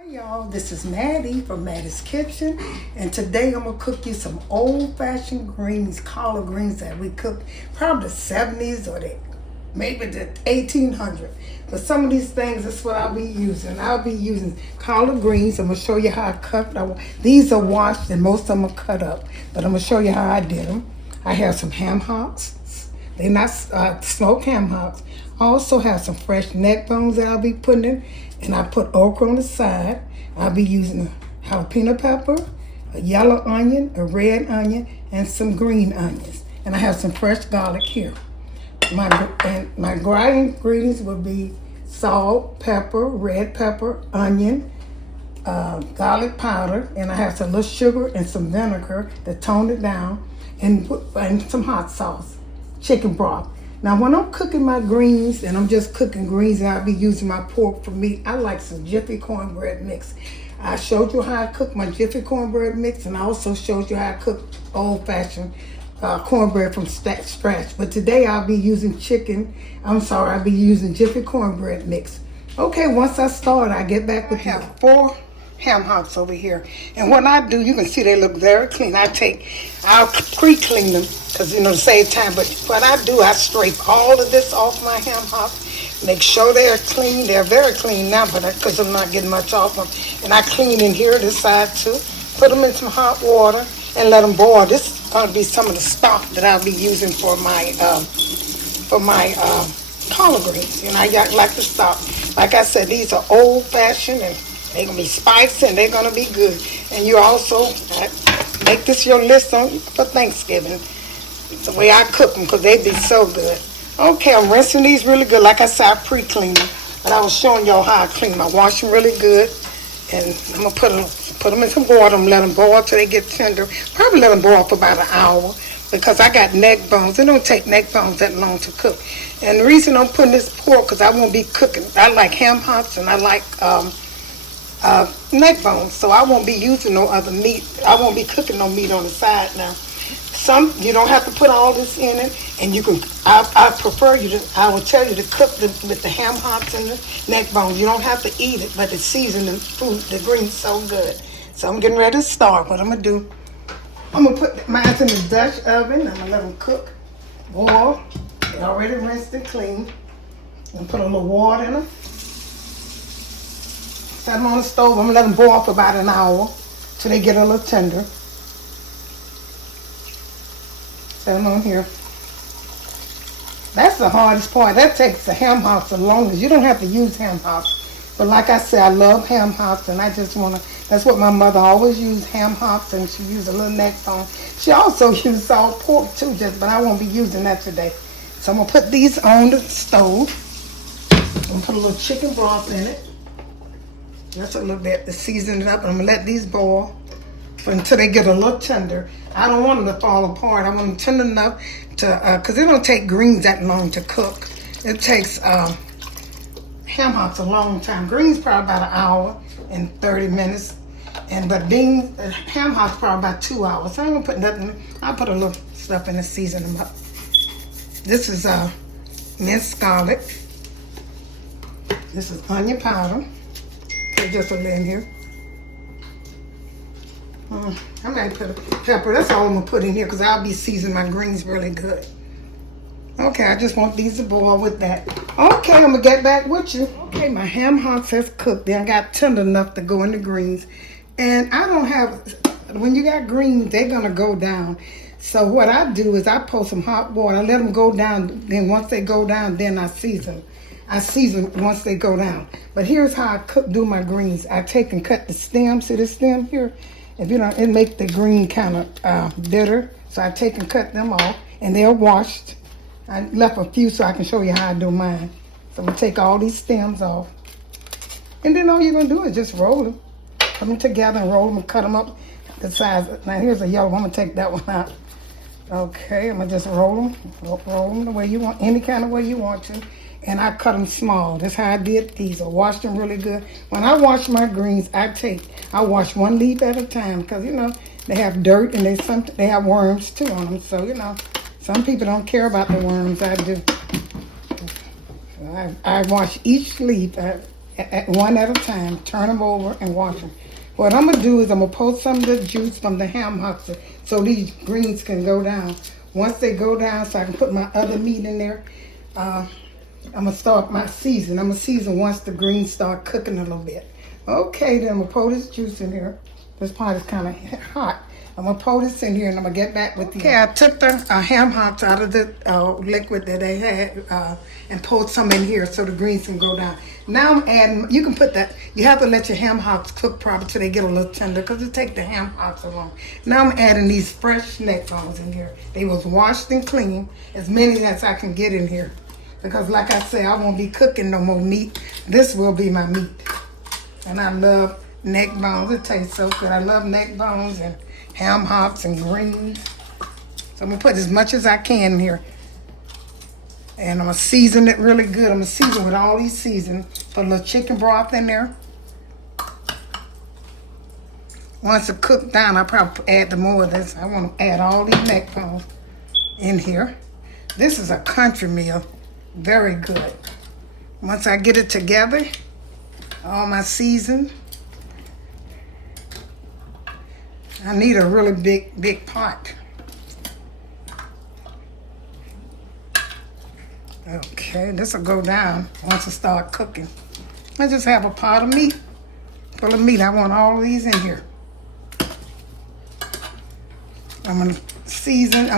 Hi y'all, this is Mattie from Mattie's Kitchen, and today I'm gonna cook you some old-fashioned greens, collard greens that we cooked probably the 70s or maybe the 1800s. But some of these things, that's what I'll be using. I'll be using collard greens. I'm gonna show you how I cut them. These are washed and most of them are cut up, but I'm gonna show you how I did them. I have some ham hocks. They're not smoked ham hocks. I also have some fresh neck bones that I'll be putting in, and I put okra on the side. I'll be using a jalapeno pepper, a yellow onion, a red onion, and some green onions. And I have some fresh garlic here. My dry ingredients will be salt, pepper, red pepper, onion, garlic powder, and I have some little sugar and some vinegar to tone it down, and some hot sauce, chicken broth. Now when I'm cooking my greens, and I'm just cooking greens and I'll be using my pork for meat, I like some Jiffy cornbread mix. I showed you how I cook my Jiffy cornbread mix, and I also showed you how I cook old-fashioned cornbread from scratch. But today I'll be using I'll be using Jiffy cornbread mix. Okay, once I start, I get back with you. I have 4 ham hocks over here, and what I do, you can see they look very clean. I'll pre-clean them because to save time. But what I do, I scrape all of this off my ham hocks, make sure they're clean. They're very clean now, but because I'm not getting much off them, and I clean in here this side too. Put them in some hot water and let them boil. This is going to be some of the stock that I'll be using for my collard greens. I like the stock. Like I said, these are old-fashioned, and they're going to be spicy, and they're going to be good. And you also make this your list for Thanksgiving. It's the way I cook them, because they be so good. Okay, I'm rinsing these really good. Like I said, I pre-clean them. But I was showing y'all how I clean them. I wash them really good. And I'm going to put them in some water and let them boil till they get tender. Probably let them boil for about an hour, because I got neck bones. It don't take neck bones that long to cook. And the reason I'm putting this pork, because I won't be cooking. I like ham hocks, and I like neck bones, so I won't be using no other meat. I won't be cooking no meat on the side now. You don't have to put all this in it, and you can. I will tell you to cook with the ham hocks and the neck bones. You don't have to eat it, but the seasoning food, the greens, so good. So I'm getting ready to start. What I'm gonna do, I'm gonna put mine in the Dutch oven. I'm gonna let them cook, boil. They're already rinsed and clean. And put a little water in them. Set them on the stove. I'm gonna let them boil for about an hour till they get a little tender. Set them on here. That's the hardest part. That takes the ham hocks the longest. You don't have to use ham hocks, but like I said, I love ham hocks, and I just wanna. That's what my mother always used, ham hocks, and she used a little neck bone. She also used salt pork too, but I won't be using that today. So I'm gonna put these on the stove. I'm gonna put a little chicken broth in it. Just a little bit to season it up, and I'm gonna let these boil until they get a little tender. I don't want them to fall apart. I want them tender enough to, because it don't take greens that long to cook. It takes ham hocks a long time. Greens probably about an hour and 30 minutes, but ham hocks probably about 2 hours. So I'm gonna put nothing. I'll put a little stuff in to season them up. This is minced garlic. This is onion powder. Put just a little in here. I might put a pepper. That's all I'm gonna put in here, because I'll be seasoning my greens really good. Okay, I just want these to boil with that. Okay, I'm gonna get back with you. Okay, my ham hocks has cooked. They got tender enough to go in the greens. And I don't have, when you got greens, they're gonna go down. So what I do is I pour some hot water. I let them go down. Then once they go down, then I season. I season once they go down. But here's how I do my greens. I take and cut the stem. See the stem here? If you don't, it makes the green kind of bitter. So I take and cut them off, and they're washed. I left a few so I can show you how I do mine. So I'm gonna take all these stems off. And then all you're gonna do is just roll them. Put them together and roll them and cut them up the size. Now here's a yellow one. I'm gonna take that one out. Okay, I'm gonna just roll them the way you want, any kind of way you want to. And I cut them small. That's how I did these. I washed them really good. When I wash my greens, I wash one leaf at a time, because they have dirt, and they have worms too on them. So some people don't care about the worms. I do. So I wash each leaf one at a time. Turn them over and wash them. What I'm gonna do is I'm gonna pour some of the juice from the ham hocks so these greens can go down. Once they go down, so I can put my other meat in there, I'm gonna start my season. I'm gonna season once the greens start cooking a little bit. Okay, then I'm gonna pour this juice in here. This part is kind of hot. I'm gonna pour this in here and I'm gonna get back with you. Okay, I took the ham hocks out of the liquid that they had and poured some in here so the greens can go down. Now I'm adding, you can put that, you have to let your ham hocks cook properly till they get a little tender because it takes the ham hocks along. Now I'm adding these fresh neck bones in here. They was washed and clean, as many as I can get in here. Because like I said, I won't be cooking no more meat. This will be my meat. And I love neck bones, it tastes so good. I love neck bones and ham hocks and greens. So I'm gonna put as much as I can in here. And I'm gonna season it really good. I'm gonna season with all these seasonings. Put a little chicken broth in there. Once it cooked down, I'll probably add the more of this. I wanna add all these neck bones in here. This is a country meal, very good. Once I get it together, all my season, I need a really big pot. Okay, this will go down once it start cooking. I just have a pot of meat, full of meat. I want all of these in here. I'm gonna season.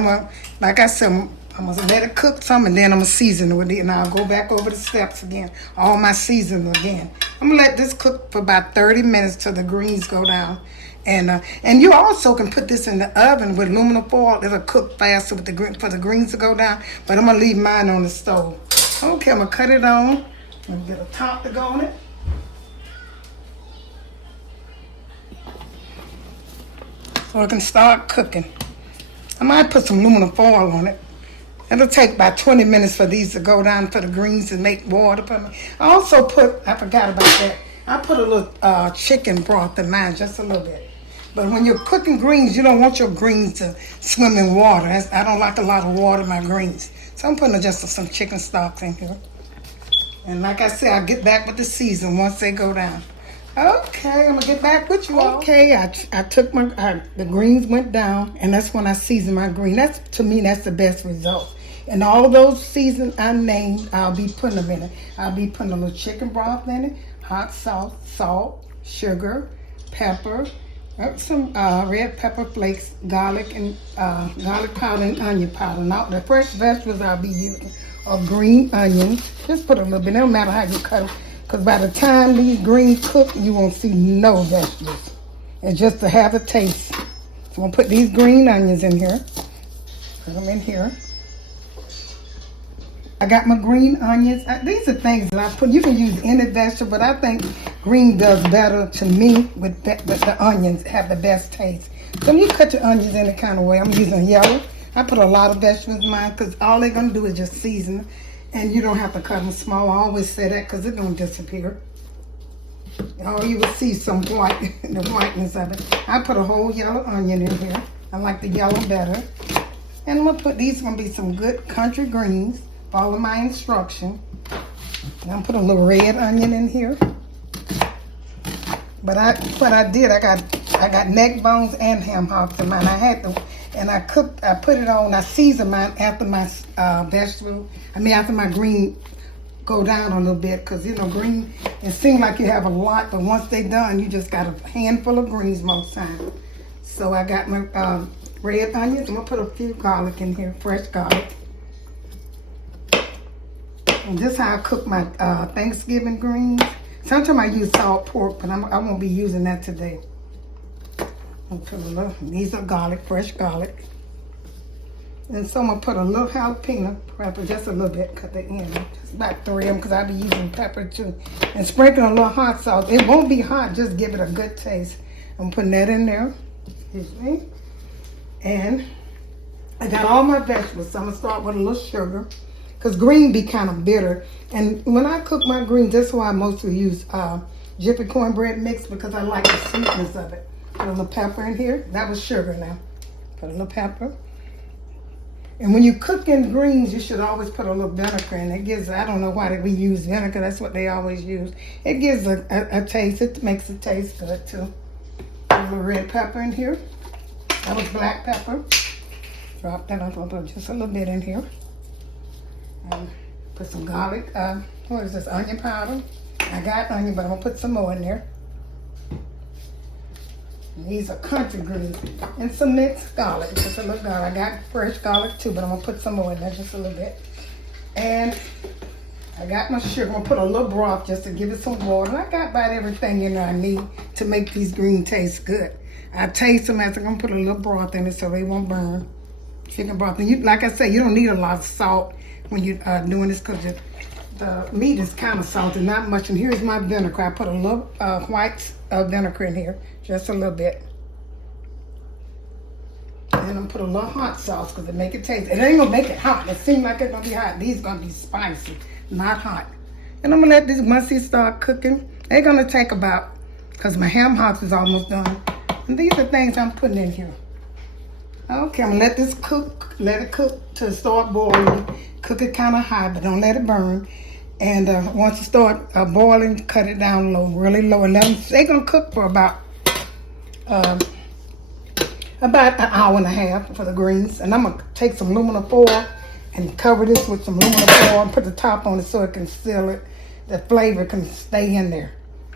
Like I said, I'm gonna let it cook some, and then I'm gonna season it with it, and I'll go back over the steps again. All my seasoning again. I'm gonna let this cook for about 30 minutes till the greens go down. And you also can put this in the oven with aluminum foil. It'll cook faster with for the greens to go down. But I'm gonna leave mine on the stove. Okay, I'm gonna cut it on. I'm gonna get a top to go on it. So it can start cooking. I might put some aluminum foil on it. It'll take about 20 minutes for these to go down for the greens and make water for me. I also I forgot about that. I put a little chicken broth in mine, just a little bit. But when you're cooking greens, you don't want your greens to swim in water. I don't like a lot of water in my greens. So I'm putting just some chicken stock in here. And like I said, I'll get back with the season once they go down. Okay, I'm gonna get back with you all. Okay, I took the greens went down, and that's when I seasoned my green. To me, that's the best result. And all of those seasons I named, I'll be putting them in it. I'll be putting a little chicken broth in it, hot sauce, salt, sugar, pepper, some red pepper flakes, garlic and garlic powder and onion powder. Now the fresh vegetables I'll be using are green onions. Just put a little bit. It don't matter how you cut them, because by the time these greens cook, you won't see no vegetables. It's just to have a taste. So I'm gonna put these green onions in here. Put them in here. I got my green onions. These are things that I put. You can use any vegetable, but I think green does better to me with the onions have the best taste. So when you cut your onions any kind of way, I'm using yellow. I put a lot of vegetables in mine because all they're gonna do is just season, and you don't have to cut them small. I always say that because it's gonna disappear. All you will see some white, the whiteness of it. I put a whole yellow onion in here. I like the yellow better. And I'm gonna put these. Gonna be some good country greens. Follow my instruction. I'm gonna put a little red onion in here. But what I did, I got neck bones and ham hocks in mine. I had them, and I put it on. I seasoned mine after my after my green go down a little bit, because you know green. It seems like you have a lot, but once they done, you just got a handful of greens most times. So I got my red onions. I'm gonna put a few garlic in here, fresh garlic. And this is how I cook my Thanksgiving greens. Sometimes I use salt pork, but I won't be using that today. I'll put a little, these are garlic, fresh garlic. And so I'm gonna put a little jalapeno pepper, just a little bit, cut the end. Just about 3 of them, because I'll be using pepper too. And sprinkle a little hot sauce. It won't be hot, just give it a good taste. I'm putting that in there. Excuse me. And I got all my vegetables, so I'm gonna start with a little sugar. Because green be kind of bitter. And when I cook my greens, that's why I mostly use Jiffy cornbread mix, because I like the sweetness of it. Put a little pepper in here. That was sugar now. Put a little pepper. And when you cook in greens, you should always put a little vinegar in. It gives, I don't know why we use vinegar. That's what they always use. It gives a taste. It makes it taste good too. A little red pepper in here. That was black pepper. Drop that on just a little bit in here. And put some garlic. What is this? Onion powder. I got onion, but I'm gonna put some more in there. And these are country greens. And some mixed garlic. Just a little garlic. I got fresh garlic too, but I'm gonna put some more in there, just a little bit. And I got my sugar. I'm gonna put a little broth just to give it some water. I got about everything I need to make these greens taste good. I taste them after I'm gonna put a little broth in it so they won't burn. Chicken broth. And like I said, you don't need a lot of salt when you're doing this because the meat is kind of salty, not much. And here's my vinegar. I put a little white vinegar in here, just a little bit. And I'm gonna put a little hot sauce because it make it taste. It ain't gonna make it hot. It seems like it's gonna be hot. These gonna be spicy, not hot. And I'm gonna let this, once these start cooking, they're gonna take about, because my ham hocks is almost done. And these are things I'm putting in here. Okay, I'm gonna let this cook, let it cook to start boiling. Cook it kind of high, but don't let it burn. And once it start boiling, cut it down low, really low, and let them, they're gonna cook for about an hour and a half for the greens. And I'm gonna take some aluminum foil and cover this with some aluminum foil and put the top on it so it can seal it. The flavor can stay in there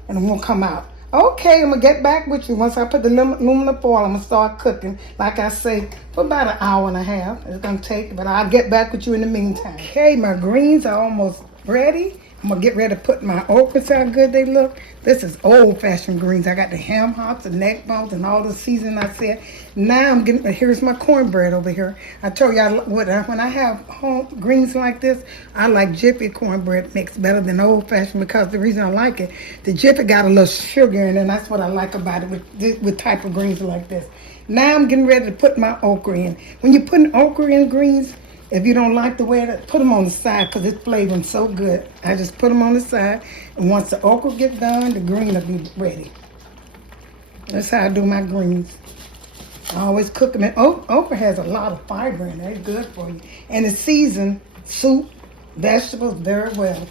and it won't come out. Okay, I'm gonna get back with you. Once I put the aluminum foil, I'm gonna start cooking, like I say, for about an hour and a half. It's gonna take, but I'll get back with you in the meantime. Okay, my greens are almost ready. I'm gonna get ready to put my okra. See how good they look? This is old-fashioned greens. I got the ham hocks, the neck bones, and all the seasoning I said. Now I'm getting, here's my cornbread over here. I told y'all when I have home greens like this, I like Jiffy cornbread mix better than old-fashioned because the reason I like it, the Jiffy got a little sugar in it, and that's what I like about it with type of greens like this. Now I'm getting ready to put my okra in. When you put okra in greens, if you don't like the way it, put them on the side because it's flavoring so good. I just put them on the side, and once the okra gets done, the green will be ready. That's how I do my greens. I always cook them. And okra has a lot of fiber in it. It's good for you. And it's seasoned soup, vegetables very well.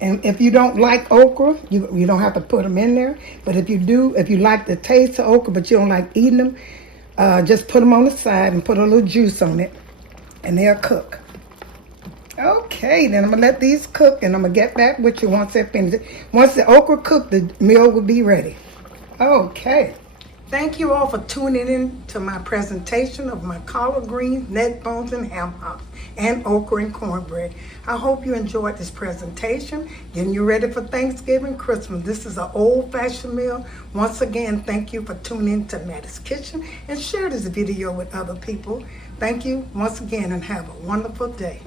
And if you don't like okra, you don't have to put them in there. But if you do, if you like the taste of okra, but you don't like eating them, just put them on the side and put a little juice on it. And they'll cook. Okay, then I'm gonna let these cook and I'm gonna get back with you once they're finished. Once the okra cooked, the meal will be ready. Okay. Thank you all for tuning in to my presentation of my collard greens, neck bones, and ham hocks, and okra and cornbread. I hope you enjoyed this presentation, getting you ready for Thanksgiving, Christmas. This is an old-fashioned meal. Once again, thank you for tuning in to Mattie's Kitchen and share this video with other people. Thank you once again and have a wonderful day.